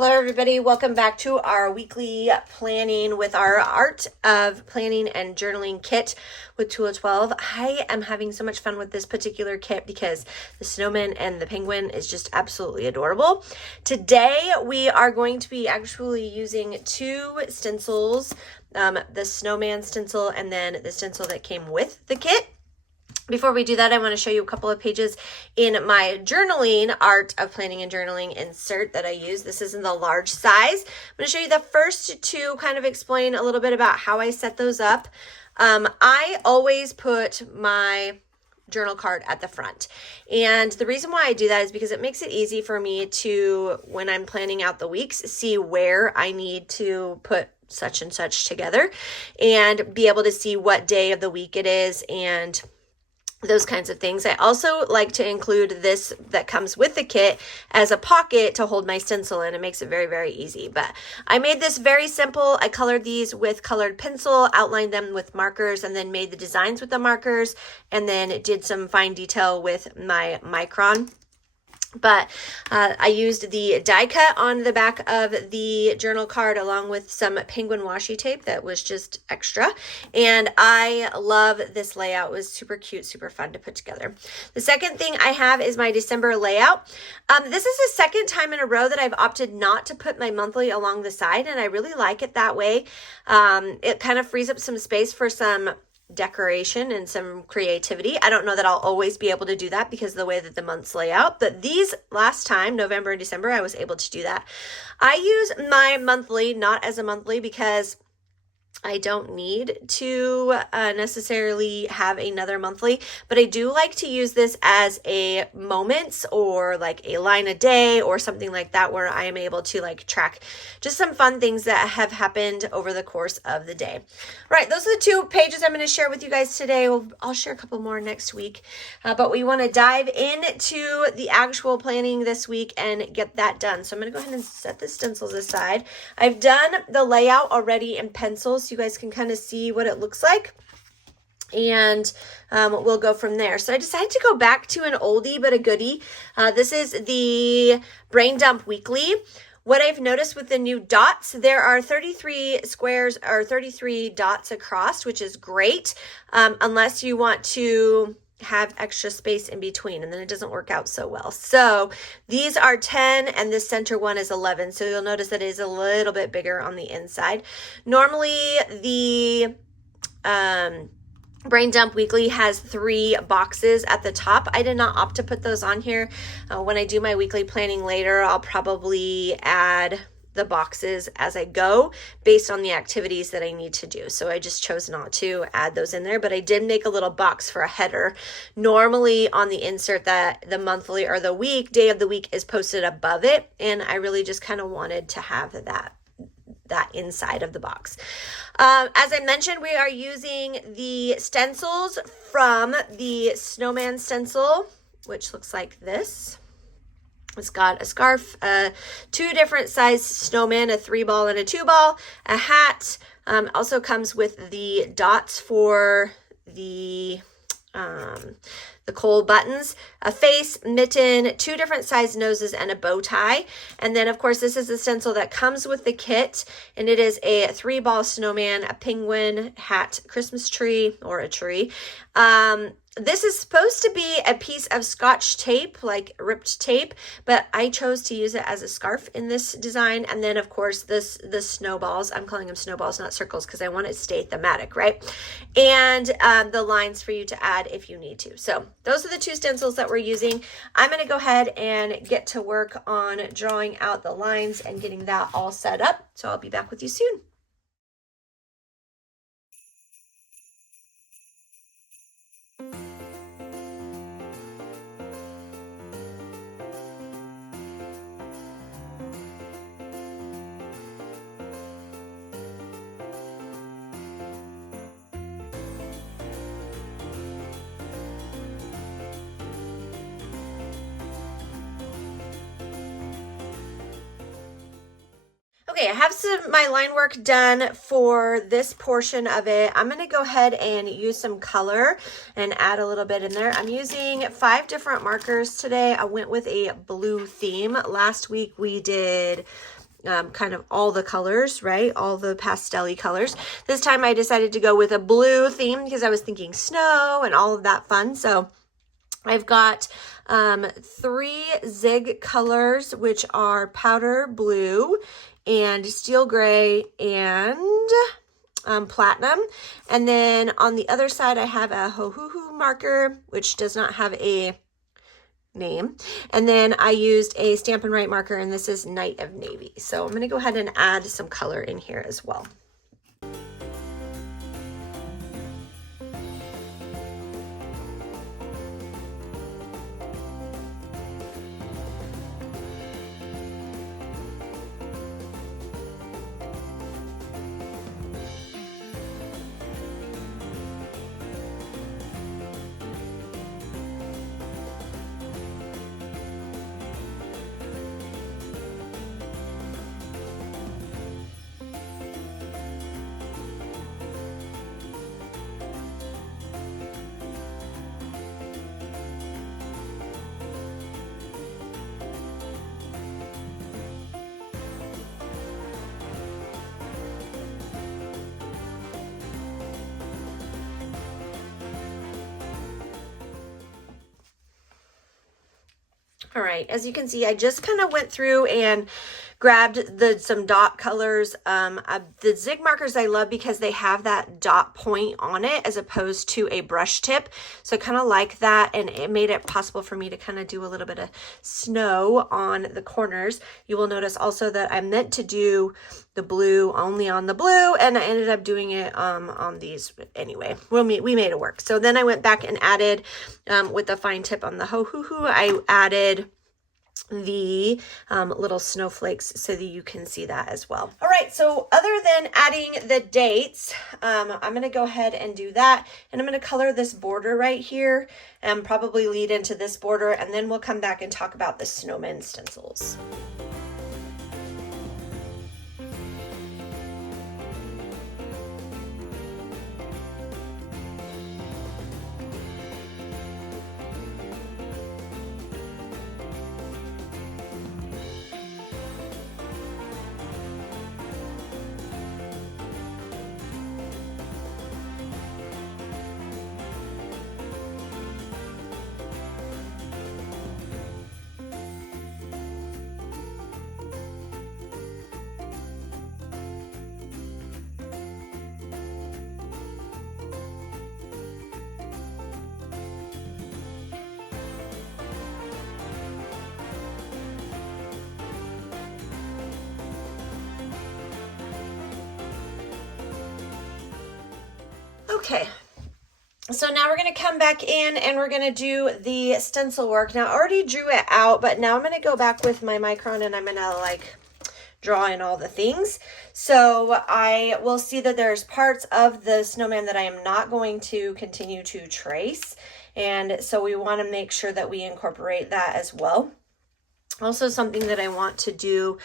Hello everybody, welcome back to our weekly planning with our Art of Planning and Journaling kit with Tool 12. I am having so much fun with this particular kit because the snowman and the penguin is just absolutely adorable. Today we are going to be actually using two stencils, the snowman stencil and then the stencil that came with the kit. Before we do that, I want to show you a couple of pages in my journaling, Art of Planning and Journaling insert that I use. This is in the large size. I'm going to show you the first two, kind of explain a little bit about how I set those up. I always put my journal card at the front. And the reason why I do that is because it makes it easy for me to, when I'm planning out the weeks, see where I need to put such and such together and be able to see what day of the week it is and those kinds of things. I also like to include this that comes with the kit as a pocket to hold my stencil in. It makes it very, very easy. But I made this very simple. I colored these with colored pencil, outlined them with markers, and then made the designs with the markers, and then did some fine detail with my Micron. But I used the die cut on the back of the journal card along with some penguin washi tape that was just extra. And I love this layout. It was super cute, super fun to put together. The second thing I have is my December layout. This is the second time in a row that I've opted not to put my monthly along the side, and I really like it that way. It kind of frees up some space for some decoration and some creativity. I don't know that I'll always be able to do that because of the way that the months lay out, but these last time, November and December, I was able to do that. I use my monthly not as a monthly because I don't need to necessarily have another monthly, but I do like to use this as a moments or like a line a day or something like that where I am able to like track just some fun things that have happened over the course of the day. All right, those are the two pages I'm going to share with you guys today. I'll share a couple more next week, but we want to dive into the actual planning this week and get that done. So I'm going to go ahead and set the stencils aside. I've done the layout already in pencil, so you guys can kind of see what it looks like, and we'll go from there. So I decided to go back to an oldie but a goodie. This is the Brain Dump Weekly. What I've noticed with the new dots, there are 33 squares or 33 dots across, which is great, unless you want to have extra space in between, and then it doesn't work out so well. So these are 10 and this center one is 11. So you'll notice that it is a little bit bigger on the inside. Normally the Brain Dump Weekly has 3 boxes at the top. I did not opt to put those on here. When I do my weekly planning later, I'll probably add the boxes as I go based on the activities that I need to do. So I just chose not to add those in there, but I did make a little box for a header. Normally on the insert that the monthly or the week, day of the week is posted above it. And I really just kind of wanted to have that inside of the box. As I mentioned, we are using the stencils from the snowman stencil, which looks like this. It's got a scarf, 2 different size snowmen, a 3-ball and a 2-ball, a hat. Also comes with the dots for the coal buttons, a face, mitten, 2 different size noses, and a bow tie. And then, of course, this is the stencil that comes with the kit, and it is a 3-ball snowman, a penguin, hat, Christmas tree, or a tree. This is supposed to be a piece of Scotch tape, like ripped tape, but I chose to use it as a scarf in this design. And then, of course, the snowballs, I'm calling them snowballs, not circles, because I want it to stay thematic, right? And the lines for you to add if you need to. So those are the 2 stencils that we're using. I'm going to go ahead and get to work on drawing out the lines and getting that all set up. So I'll be back with you soon. Okay, I have my line work done for this portion of it. I'm going to go ahead and use some color and add a little bit in there. I'm using 5 different markers today. I went with a blue theme. Last week we did kind of all the colors, right? All the pastel-y colors. This time I decided to go with a blue theme because I was thinking snow and all of that fun. So I've got 3 Zig colors, which are powder blue and steel gray and platinum. And then on the other side, I have a Hohuhu marker, which does not have a name. And then I used a Stampin' Write marker, and this is Night of Navy. So I'm going to go ahead and add some color in here as well. All right, as you can see, I just kind of went through and grabbed some dot colors. The Zig markers I love because they have that dot point on it as opposed to a brush tip. So I kind of like that, and it made it possible for me to kind of do a little bit of snow on the corners. You will notice also that I meant to do the blue only on the blue, and I ended up doing it on these anyway. We made it work. So then I went back and added with the fine tip on the Hohuhu, I added the little snowflakes so that you can see that as well. All right, so other than adding the dates, I'm going to go ahead and do that, and I'm going to color this border right here and probably lead into this border, and then we'll come back and talk about the snowman stencils. Okay, so now we're going to come back in and we're going to do the stencil work. Now I already drew it out, but now I'm going to go back with my micron and I'm going to like draw in all the things. So I will see that there's parts of the snowman that I am not going to continue to trace. And so we want to make sure that we incorporate that as well. Also, something that I want to do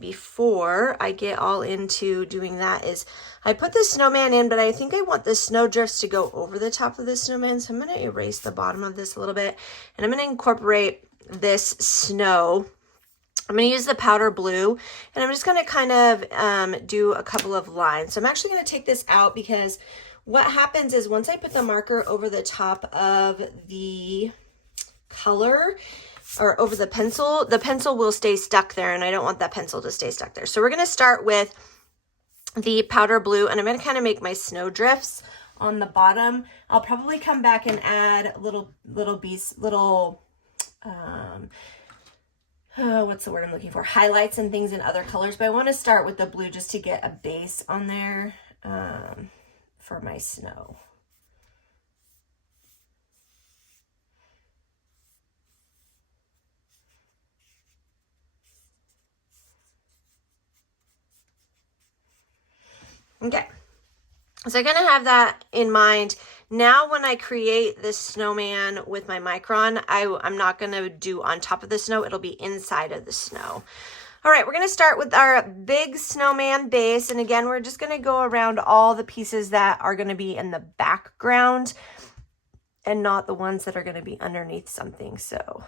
before I get all into doing that is I put the snowman in, but I think I want the snow drifts to go over the top of the snowman. So I'm going to erase the bottom of this a little bit, and I'm going to incorporate this snow. I'm going to use the powder blue, and I'm just going to kind of do a couple of lines. So I'm actually going to take this out because what happens is once I put the marker over the top of the color, or over the pencil will stay stuck there, and I don't want that pencil to stay stuck there. So we're going to start with the powder blue, and I'm going to kind of make my snow drifts on the bottom. I'll probably come back and add little what's the word I'm looking for? Highlights and things in other colors, but I want to start with the blue just to get a base on there for my snow. Okay, so I'm going to have that in mind. Now when I create this snowman with my micron, I'm not going to do on top of the snow. It'll be inside of the snow. All right, we're going to start with our big snowman base. And again, we're just going to go around all the pieces that are going to be in the background and not the ones that are going to be underneath something. So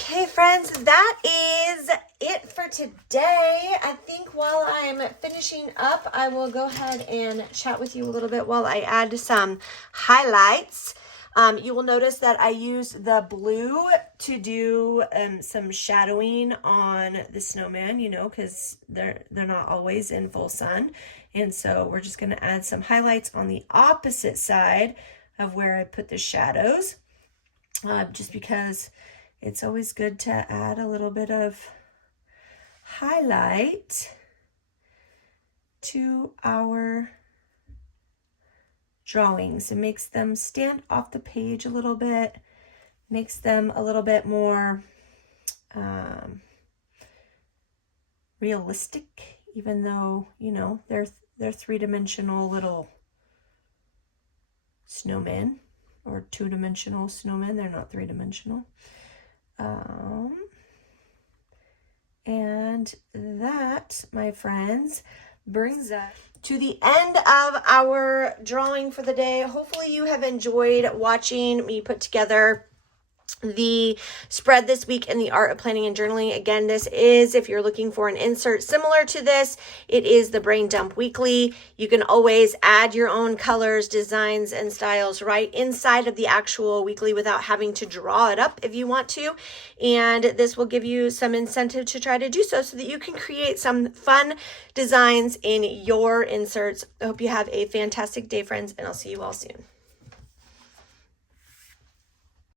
Okay, friends, that is it for today. I think while I'm finishing up, I will go ahead and chat with you a little bit while I add some highlights. You will notice that I used the blue to do some shadowing on the snowman, you know, because they're not always in full sun. And so we're just going to add some highlights on the opposite side of where I put the shadows, just because it's always good to add a little bit of highlight to our drawings. It makes them stand off the page a little bit, makes them a little bit more realistic, even though, you know, they're three-dimensional little snowmen, or two-dimensional snowmen. They're not three-dimensional. And that, my friends, brings us to the end of our drawing for the day. Hopefully you have enjoyed watching me put together the spread this week in the Art of Planning and Journaling. Again, this is, if you're looking for an insert similar to this, it is the Brain Dump Weekly. You can always add your own colors, designs, and styles right inside of the actual weekly without having to draw it up if you want to. And this will give you some incentive to try to do so that you can create some fun designs in your inserts. I hope you have a fantastic day, friends, and I'll see you all soon.